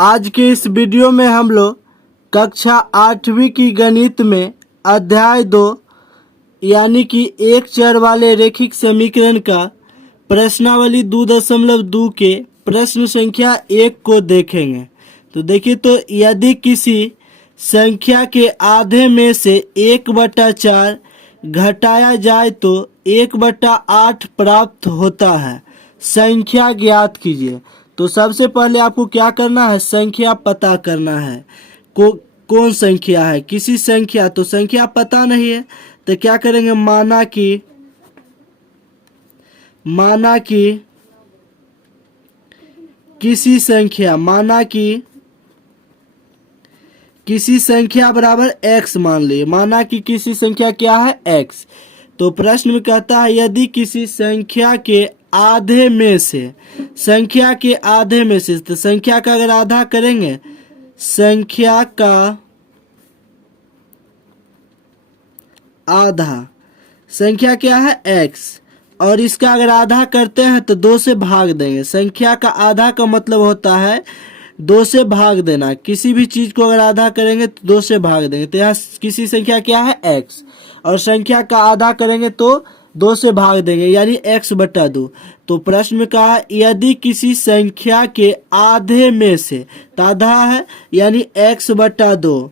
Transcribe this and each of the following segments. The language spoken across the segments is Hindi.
आज के इस वीडियो में हम लोग कक्षा 8वीं की गणित में अध्याय 2 यानी कि एक चर वाले रैखिक समीकरण का प्रश्नावली 2.2 के प्रश्न संख्या 1 को देखेंगे। तो देखिए, तो यदि किसी संख्या के आधे में से 1/4 घटाया जाए तो 1/8 प्राप्त होता है। संख्या ज्ञात कीजिए। तो सबसे पहले आपको क्या करना है, संख्या पता करना है। कौन संख्या है, किसी संख्या, तो संख्या पता नहीं है तो क्या करेंगे, माना कि किसी संख्या बराबर x मान लिए। माना कि किसी संख्या क्या है, x। तो प्रश्न में कहता है यदि किसी संख्या के आधे में से, तो संख्या का अगर आधा करेंगे, संख्या का आधा, संख्या क्या है x, और इसका अगर आधा करते हैं तो 2 से भाग देंगे। संख्या का आधा का मतलब होता है 2 से भाग देना। किसी भी चीज को अगर आधा करेंगे तो 2 से भाग देंगे। तो यहाँ किसी संख्या क्या है, x, और संख्या का आधा करेंगे तो 2 से भाग देंगे, यानी x/2। तो प्रश्न में कहा यदि किसी संख्या के आधे में से, तो आधा है यानी x/2,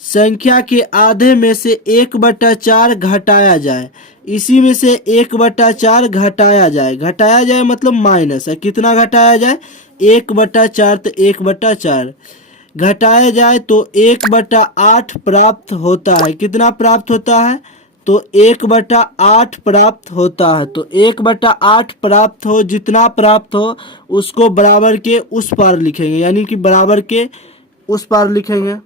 संख्या के आधे में से 1/4 घटाया जाए। इसी में से 1/4 घटाया जाए मतलब माइनस है। कितना घटाया जाए, 1/4, तो 1/4 घटाया जाए तो 1/8 प्राप्त होता है। कितना प्राप्त होता है, तो 1/8 प्राप्त होता है। तो 1/8 प्राप्त हो, जितना प्राप्त हो उसको बराबर के उस पार लिखेंगे, यानी कि बराबर के उस पार लिखेंगे।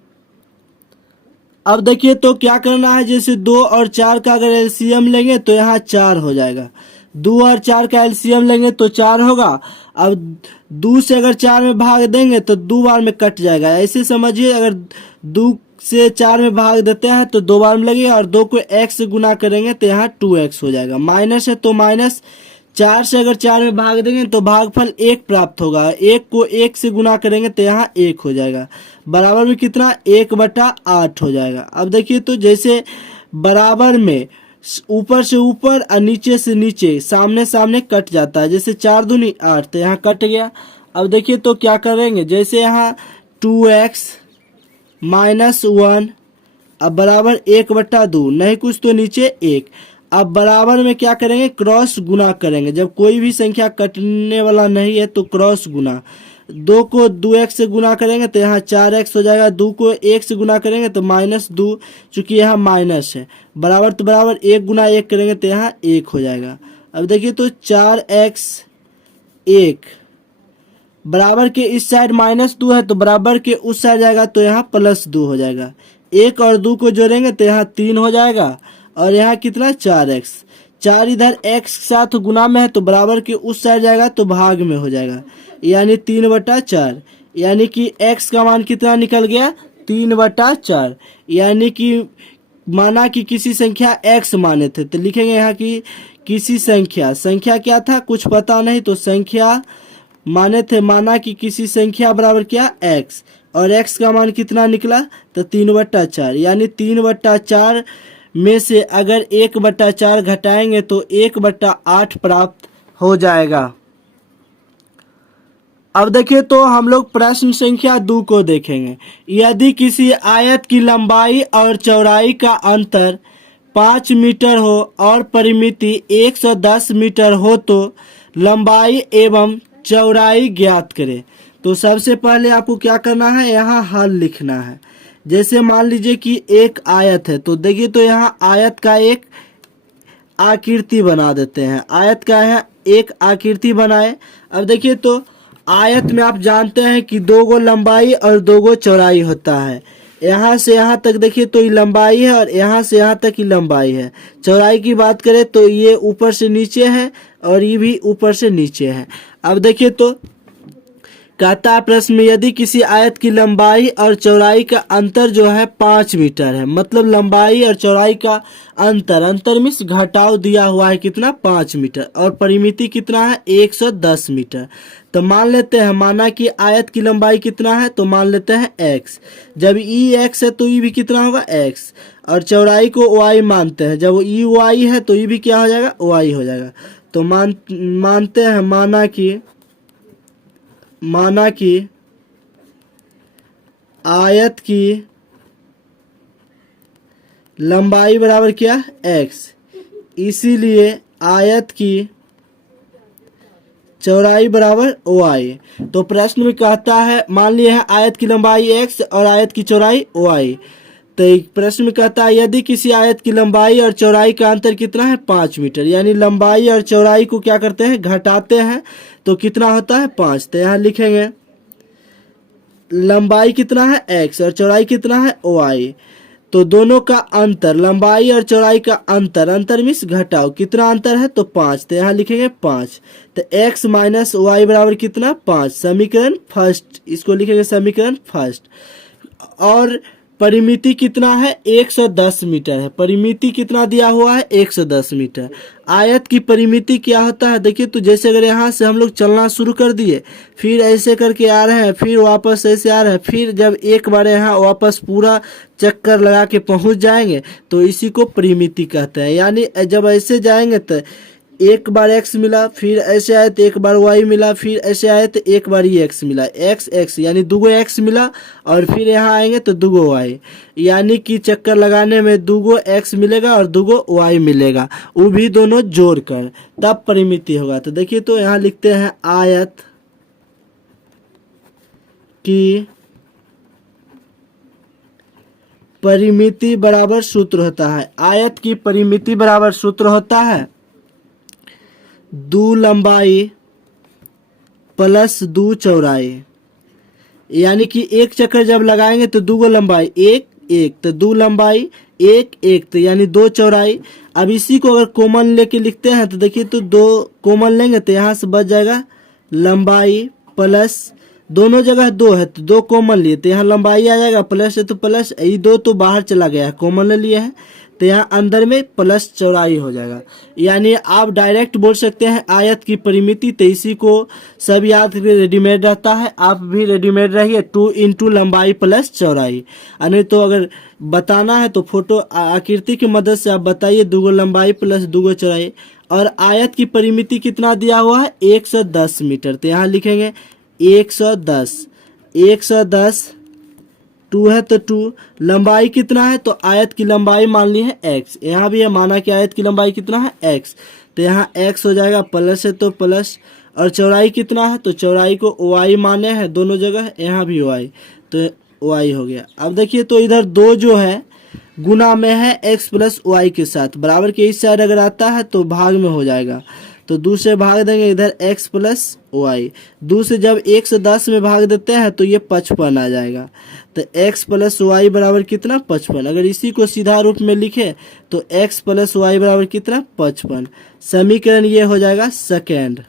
अब देखिए, तो क्या करना है, जैसे 2 और 4 का अगर एलसीएम लेंगे तो यहाँ 4 हो जाएगा। 2 और 4 का एलसीएम लेंगे तो 4 होगा। अब 2 से अगर 4 में भाग देंगे तो 2 बार में कट जाएगा। ऐसे समझिए, अगर 2 से 4 में भाग देते हैं तो 2 बार में लगेगा, और 2 को x से गुना करेंगे तो यहाँ 2x हो जाएगा। माइनस है तो माइनस, 4 से अगर 4 में भाग देंगे तो भागफल 1 प्राप्त होगा। 1 को 1 से गुना करेंगे तो यहाँ 1 हो जाएगा। बराबर में कितना, 1/8 हो जाएगा। अब देखिए, तो जैसे बराबर में ऊपर से ऊपर और नीचे से नीचे सामने सामने कट जाता है। जैसे 4 दूनी 8, तो यहाँ कट गया। अब देखिए, तो क्या करेंगे, जैसे यहाँ 2x - 1, अब बराबर 1/2, नहीं कुछ तो नीचे 1। अब बराबर में क्या करेंगे, क्रॉस गुना करेंगे। जब कोई भी संख्या कटने वाला नहीं है तो क्रॉस गुना। 2 को 2x से गुना करेंगे तो यहाँ 4x हो जाएगा। 2 को 1 से गुना करेंगे तो -2, चूंकि यहाँ माइनस है। बराबर तो बराबर 1 गुना 1 करेंगे तो यहाँ 1 हो जाएगा। अब देखिए, तो 4x 1 बराबर के इस साइड -2 है तो बराबर के उस साइड जाएगा तो यहाँ +2 हो जाएगा। 1 और 2 को जोड़ेंगे तो यहाँ 3 हो जाएगा, और यहाँ कितना, 4x। 4 इधर x के साथ गुना में है तो बराबर के उस साइड जाएगा तो भाग में हो जाएगा, यानी 3/4। यानी कि x का मान कितना निकल गया, 3/4। यानी कि माना कि किसी संख्या x माने थे तो लिखेंगे यहाँ कि किसी संख्या क्या था, कुछ पता नहीं, तो संख्या माने थे। माना कि किसी संख्या बराबर क्या, x, और x का मान कितना निकला, तो 3/4। यानी 3/4 में से अगर 1/4 घटाएंगे तो 1/8 प्राप्त हो जाएगा। अब देखिए, तो हम लोग प्रश्न संख्या 2 को देखेंगे। यदि किसी आयत की लंबाई और चौड़ाई का अंतर 5 मीटर हो और परिमिति 110 मीटर हो तो लंबाई एवं चौड़ाई ज्ञात करें। तो सबसे पहले आपको क्या करना है, यहाँ हल लिखना है। जैसे मान लीजिए कि एक आयत है, तो देखिए, तो यहाँ आयत का एक आकृति बना देते हैं। आयत का है एक आकृति बनाए। अब देखिए, तो आयत में आप जानते हैं कि 2 गो लंबाई और 2 गो चौड़ाई होता है। यहाँ से यहाँ तक देखिए तो ये लंबाई है, और यहाँ से यहाँ तक ही लंबाई है। चौड़ाई की बात करें तो ये ऊपर से नीचे है और ये भी ऊपर से नीचे है। अब देखिए, तो कहता है प्रश्न में यदि किसी आयत की लंबाई और चौड़ाई का अंतर जो है 5 मीटर है, मतलब लंबाई और चौड़ाई का अंतर मीन्स घटाव दिया हुआ है कितना 5 मीटर और परिमिति कितना है 110 मीटर। तो मान लेते हैं, माना कि आयत की लंबाई कितना है तो मान लेते हैं x। जब ई x है तो ई भी कितना होगा x, और चौड़ाई को y मानते हैं, जब ई y है तो ई भी क्या हो जाएगा y हो जाएगा। तो मानते हैं, माना कि आयत की लंबाई बराबर क्या x, इसीलिए आयत की चौड़ाई बराबर y। तो प्रश्न में कहता है, मान लिया है आयत की लंबाई x और आयत की चौड़ाई y। तो एक प्रश्न में कहता है यदि किसी आयत की लंबाई और चौड़ाई का अंतर कितना है 5 मीटर, यानी लंबाई और चौड़ाई को क्या करते हैं घटाते हैं तो कितना होता है 5। तो यहाँ लिखेंगे लंबाई कितना है x और चौड़ाई कितना है y, तो दोनों का अंतर, लंबाई और चौड़ाई का अंतर मीन्स घटाव, कितना अंतर है तो 5। तो यहाँ लिखेंगे 5। तो x माइनस वाई बराबर कितना 5, समीकरण फर्स्ट, इसको लिखेंगे समीकरण फर्स्ट। और परिमिति कितना है 110 मीटर है, परिमिति कितना दिया हुआ है 110 मीटर। आयत की परिमिति क्या होता है देखिए, तो जैसे अगर यहाँ से हम लोग चलना शुरू कर दिए, फिर ऐसे करके आ रहे हैं, फिर वापस ऐसे आ रहे हैं, फिर जब एक बार यहाँ वापस पूरा चक्कर लगा के पहुँच जाएंगे तो इसी को परिमिति कहते हैं। यानी जब ऐसे जाएंगे तो एक बार x मिला, फिर ऐसे आए तो एक बार y मिला, फिर ऐसे आए तो एक बार ही x मिला, x यानी दुगो x मिला, और फिर यहाँ आएंगे तो दुगो y, यानी कि चक्कर लगाने में दुगो x मिलेगा और दुगो y मिलेगा, वो भी दोनों जोड़कर, तब परिमिति होगा। तो देखिए, तो यहाँ लिखते हैं आयत की परिमिति बराबर सूत्र होता है, आयत की परिमिति बराबर सूत्र होता है 2 लंबाई प्लस 2 चौड़ाई, यानी कि एक चक्कर जब लगाएंगे तो दुगो लंबाई एक, तो 2 लंबाई एक, तो यानी 2 चौड़ाई। अब इसी को अगर कॉमन लेके लिखते हैं तो देखिए, तो 2 कॉमन लेंगे तो यहाँ से बच जाएगा लंबाई प्लस, दोनों जगह 2 है तो 2 कॉमन लिए तो यहाँ लंबाई आ जाएगा, प्लस है तो प्लस, ये 2 तो बाहर चला गया है, कॉमन ले लिए है तो यहाँ अंदर में प्लस चौड़ाई हो जाएगा। यानी आप डायरेक्ट बोल सकते हैं आयत की परिमिति, तो इसी को सब याद करके रेडीमेड रहता है, आप भी रेडीमेड रहिए 2 इंटू लंबाई प्लस चौड़ाई। नहीं तो अगर बताना है तो फोटो आकृति की मदद से आप बताइए, दुगो लंबाई प्लस दुगो चौड़ाई। और आयत की परिमिति कितना दिया हुआ है 110 मीटर, तो यहाँ लिखेंगे 110 2 है तो 2, लंबाई कितना है तो आयत की लंबाई मान ली है x, यहाँ भी है माना कि आयत की लंबाई कितना है x, तो यहाँ x हो जाएगा, प्लस है तो प्लस, और चौड़ाई कितना है तो चौड़ाई को y माने हैं दोनों जगह, यहाँ भी y, तो y हो गया। अब देखिए, तो इधर 2 जो है गुना में है x प्लस y के साथ, बराबर के इस साइड अगर आता है तो भाग में हो जाएगा, तो 2 से भाग देंगे इधर x प्लस y, 2 से जब 110 में भाग देते हैं तो ये 55 आ जाएगा, तो x प्लस y बराबर कितना 55। अगर इसी को सीधा रूप में लिखे तो x प्लस y बराबर कितना 55, समीकरण ये हो जाएगा सेकेंड।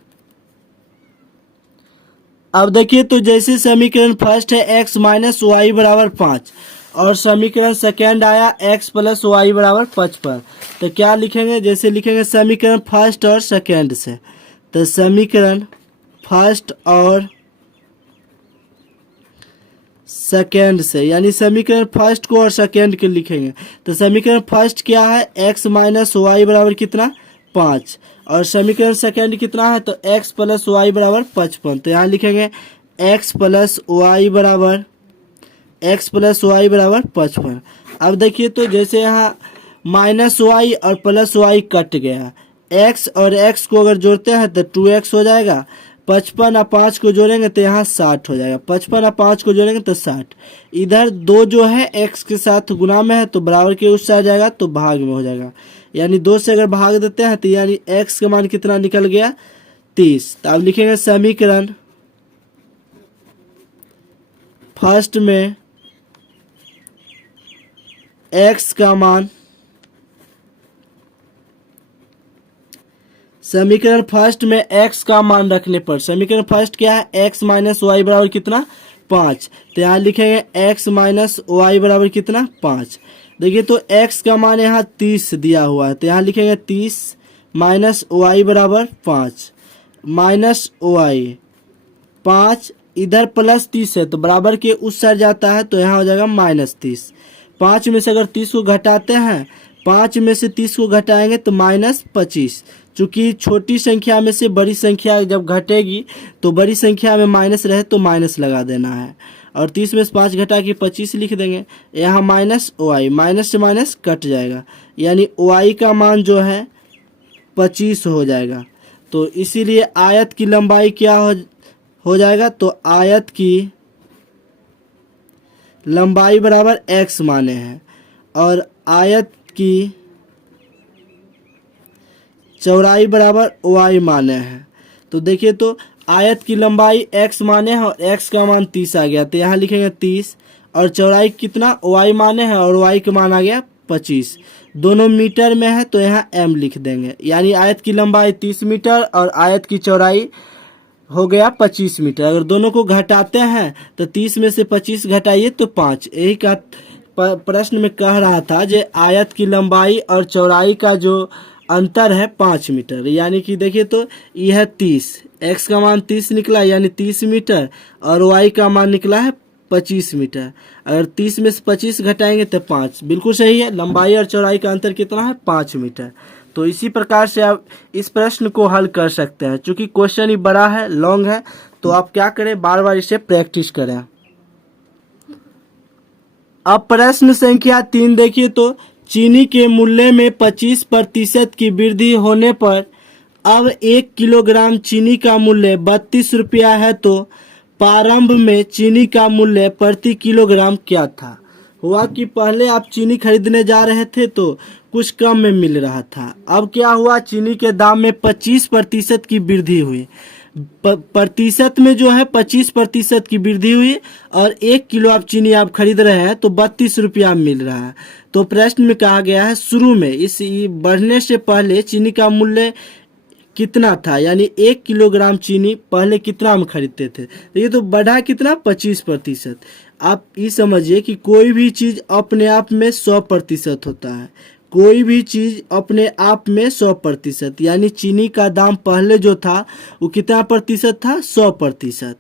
अब देखिए, तो जैसे समीकरण फर्स्ट है x माइनस वाई बराबर 5 और समीकरण सेकेंड आया x प्लस वाई बराबर 55, तो क्या लिखेंगे, जैसे लिखेंगे समीकरण फर्स्ट और सेकेंड से, तो समीकरण फर्स्ट और सेकेंड से, यानी समीकरण फर्स्ट को और सेकेंड के लिखेंगे। तो समीकरण फर्स्ट क्या है x माइनस वाई बराबर कितना 5, और समीकरण सेकेंड कितना है तो x प्लस वाई बराबर 55, तो यहाँ लिखेंगे x प्लस वाई बराबर 55। अब देखिए, तो जैसे यहाँ माइनस वाई और प्लस वाई कट गया, x और x को अगर जोड़ते हैं तो 2x हो जाएगा, 55 और 5 को जोड़ेंगे तो यहाँ 60 हो जाएगा, 55 और 5 को जोड़ेंगे तो 60। इधर 2 जो है x के साथ गुना में है तो बराबर के उस से आ जाएगा तो भाग में हो जाएगा, यानी 2 से अगर भाग देते हैं तो यानी x का मान कितना निकल गया 30। तो अब लिखेंगे समीकरण फर्स्ट में x का मान, समीकरण फर्स्ट में x का मान रखने पर, समीकरण फर्स्ट क्या है, x माइनस वाई बराबर कितना 5। तो यहाँ लिखेंगे x माइनस वाई बराबर कितना 5। देखिए तो x का मान यहाँ 30 दिया हुआ है, तो यहाँ लिखेंगे 30 माइनस वाई बराबर 5, माइनस वाई 5, इधर प्लस 30 है तो बराबर के उस साइड जाता है, तो यहाँ हो जाएगा माइनस 30। 5 में से अगर 30 को घटाते हैं, 5 में से 30 को घटाएंगे तो माइनस 25। चूँकि छोटी संख्या में से बड़ी संख्या जब घटेगी तो बड़ी संख्या में माइनस रहे तो माइनस लगा देना है, और 30 में से 5 घटा के 25 लिख देंगे। यहाँ माइनस वाई, माइनस से माइनस कट जाएगा, यानी वाई का मान जो है 25 हो जाएगा। तो इसीलिए आयत की लंबाई क्या हो जाएगा, तो आयत की लंबाई बराबर x माने हैं और आयत की चौड़ाई बराबर y माने हैं। तो देखिए तो आयत की लंबाई x माने हैं और x का मान 30 आ गया, तो यहाँ लिखेंगे 30, और चौड़ाई कितना y माने हैं और y का मान आ गया 25। दोनों मीटर में है तो यहाँ m लिख देंगे, यानी आयत की लंबाई 30 मीटर और आयत की चौड़ाई हो गया 25 मीटर। अगर दोनों को घटाते हैं तो 30 में से 25 घटाइए तो 5। यही का प्रश्न में कह रहा था जो आयत की लंबाई और चौड़ाई का जो अंतर है 5 मीटर, यानी कि देखिए तो यह 30, x का मान 30 निकला यानी 30 मीटर, और y का मान निकला है 25 मीटर। अगर 30 में से 25 घटाएंगे तो 5, बिल्कुल सही है। लंबाई और चौड़ाई का अंतर कितना है 5 मीटर। तो इसी प्रकार से आप इस प्रश्न को हल कर सकते हैं। चूंकि क्वेश्चन ही बड़ा है, लॉन्ग है, तो आप क्या करें, बार बार इसे प्रैक्टिस करें। अब प्रश्न संख्या 3 देखिए तो चीनी के मूल्य में 25% की वृद्धि होने पर अब 1 किलोग्राम चीनी का मूल्य 32 रुपया है, तो प्रारंभ में चीनी का मूल्य प्रति किलोग्राम क्या था। हुआ कि पहले आप चीनी खरीदने जा रहे थे तो कुछ कम में मिल रहा था, अब क्या हुआ, चीनी के दाम में 25% की वृद्धि हुई। प्रतिशत में जो है 25% की वृद्धि हुई, और 1 किलो आप चीनी आप खरीद रहे हैं तो 32 रुपया मिल रहा है। तो प्रश्न में कहा गया है शुरू में इस बढ़ने से पहले चीनी का मूल्य कितना था, यानी 1 किलोग्राम चीनी पहले कितना हम खरीदते थे, तो ये तो बढ़ा कितना 25%। आप ये समझिए कि कोई भी चीज़ अपने आप में 100% होता है, कोई भी चीज़ अपने आप में 100%, यानी चीनी का दाम पहले जो था वो कितना प्रतिशत था 100%,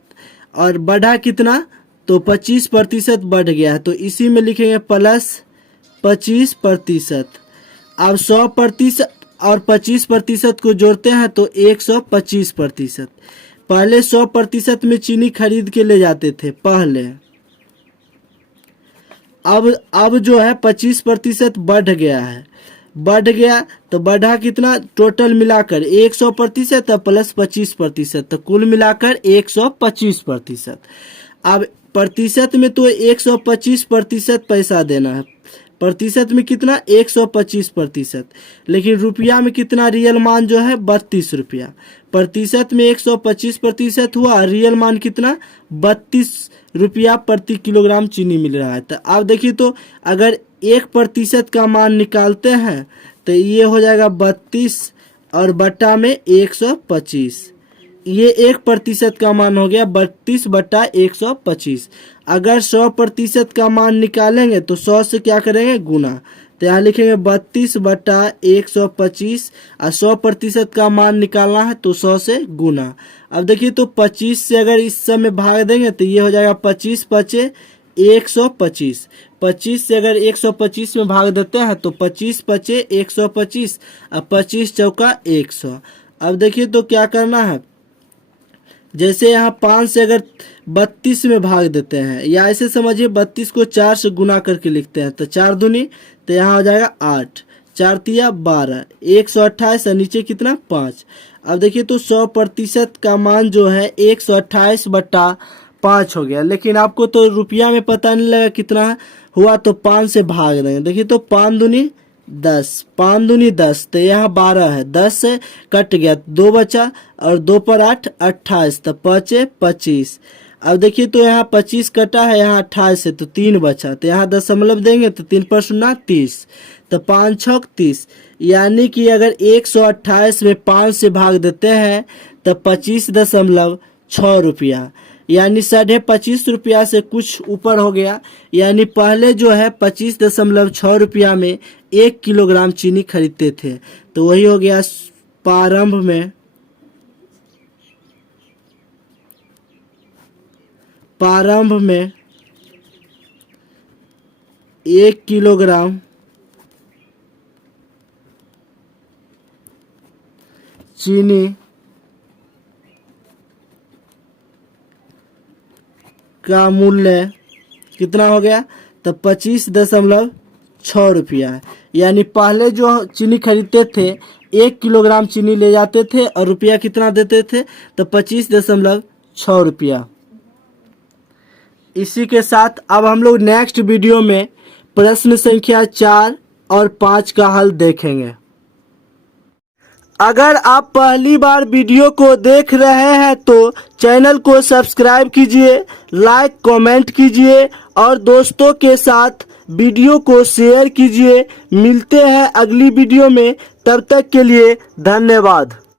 और बढ़ा कितना, तो 25% बढ़ गया है, तो इसी में लिखेंगे प्लस 25%। अब 100% और 25% को जोड़ते हैं तो 125%। पहले 100% में चीनी खरीद के ले जाते थे पहले, अब जो है 25% बढ़ गया है, बढ़ गया तो बढ़ा कितना, टोटल मिलाकर 100% प्लस 25%, तो कुल मिलाकर 125%। अब प्रतिशत में तो 125% पैसा देना है, प्रतिशत में कितना 125%, लेकिन रुपया में कितना रियल मान जो है 32 रुपया। प्रतिशत में 125% हुआ, रियल मान कितना 32 रुपया प्रति किलोग्राम चीनी मिल रहा है। तो आप देखिए तो अगर 1% का मान निकालते हैं तो ये हो जाएगा 32 और बट्टा में 125, ये 1% का मान हो गया 32 बट्टा 125। अगर 100% का मान निकालेंगे तो 100 से क्या करेंगे गुना, तो यहाँ लिखेंगे 32 बट्टा 125, और 100% का मान निकालना है तो 100 से गुना। अब देखिए तो 25 से अगर इस सब में भाग देंगे तो ये हो जाएगा 25 पचे 125। 25 से अगर 125 में भाग देते हैं तो 25 पचे 125 और 25 चौका 100। अब देखिए तो क्या करना है, जैसे यहाँ 5 से अगर 32 में भाग देते हैं, या ऐसे समझिए 32 को 4 से गुना करके लिखते हैं तो 4 दूनी, तो यहाँ हो जाएगा 8, 4 तिया 12, 128 और नीचे कितना 5। अब देखिए तो 100% का मान जो है 128 बट्टा 5 हो गया, लेकिन आपको तो रुपया में पता नहीं लगा कितना हुआ, तो 5 से भाग देंगे। देखिए तो 5 दूनी 10, 5 दूनी 10, तो यहाँ 12 है, 10 से कट गया 2 बचा, और 2 पर 8 28, तो 5 25। अब देखिए तो यहाँ 25 कटा है, यहाँ 28 है तो 3 बचा, तो यहाँ दशमलव देंगे तो 3 पर शून्य 30, तो 5 छक 30, यानी कि अगर 128 में 5 से भाग देते हैं तो 25.6 रुपया, यानी 25.5 रुपया से कुछ ऊपर हो गया। यानी पहले जो है 25.6 रुपया में 1 किलोग्राम चीनी खरीदते थे, तो वही हो गया प्रारंभ में 1 किलोग्राम चीनी का मूल्य कितना हो गया, तो 25.6 रुपया है। यानी पहले जो चीनी खरीदते थे 1 किलोग्राम चीनी ले जाते थे और रुपया कितना देते थे, तो 25.6 रुपया। इसी के साथ अब हम लोग नेक्स्ट वीडियो में प्रश्न संख्या 4 और 5 का हल देखेंगे। अगर आप पहली बार वीडियो को देख रहे हैं तो चैनल को सब्सक्राइब कीजिए, लाइक कमेंट कीजिए और दोस्तों के साथ वीडियो को शेयर कीजिए। मिलते हैं अगली वीडियो में, तब तक के लिए धन्यवाद।